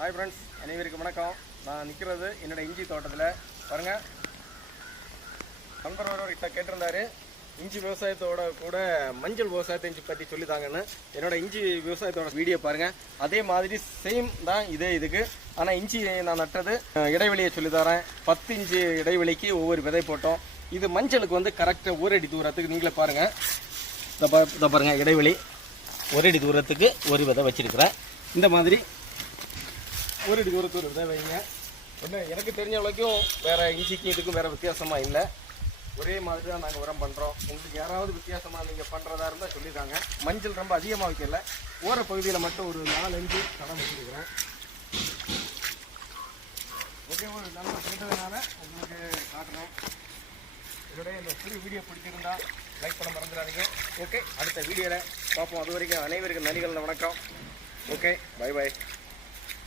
Hi friends அனைவருக்கும் வணக்கம். நான் நிற்கிறது என்னோட இஞ்சி தோட்டத்தில். பாருங்கள் நண்பர் ஒருவர்கிட்ட கேட்டிருந்தாரு. இஞ்சி விவசாயத்தோட கூட மஞ்சள் விவசாயத்தை இஞ்சி பற்றி சொல்லித்தாங்கன்னு என்னோடய இஞ்சி விவசாயத்தோட வீடியோ பாருங்கள் அதே மாதிரி சேம் தான் இதே இதுக்கு. ஆனால் இஞ்சி நான் நட்டது இடைவெளியை சொல்லித்தரேன். பத்து இஞ்சி இடைவெளிக்கு ஒவ்வொரு விதை போட்டோம். இது மஞ்சளுக்கு வந்து கரெக்டாக ஒரு அடி தூரத்துக்கு நீங்களே பாருங்கள் இதை பா இதை பாருங்கள் இடைவெளி. ஒரு அடி தூரத்துக்கு ஒரு விதை வச்சுருக்கிறேன். இந்த மாதிரி ஒரு அடி தூரத்தூர் ஒரு வைங்க. ஒன்று எனக்கு தெரிஞ்ச வரைக்கும் வேறு இஞ்சிக்கும் இதுக்கும் வேறு வித்தியாசமாக இல்லை. ஒரே மாதிரி தான் நாங்கள் உரம் பண்ணுறோம் உங்களுக்கு யாராவது வித்தியாசமாக நீங்கள் பண்ணுறதா இருந்தால் சொல்லியிருக்காங்க மஞ்சள் ரொம்ப அதிகமாக வைக்கல. ஓர பகுதியில் மட்டும் ஒரு நாலஞ்சு அஞ்சு தடம் வச்சிருக்கிறேன் ஓகே ஒரு நல்ல கேட்டதுனால உங்களுக்கு காட்டுறேன் இதோட இந்த சிறு வீடியோ பிடிச்சிருந்தா லைக் பண்ண மறந்துடாதீங்க. ஓகே அடுத்த வீடியோவில் பார்ப்போம். அது வரைக்கும் அனைவருக்கும் நன்றிகள் வணக்கம். Okay bye by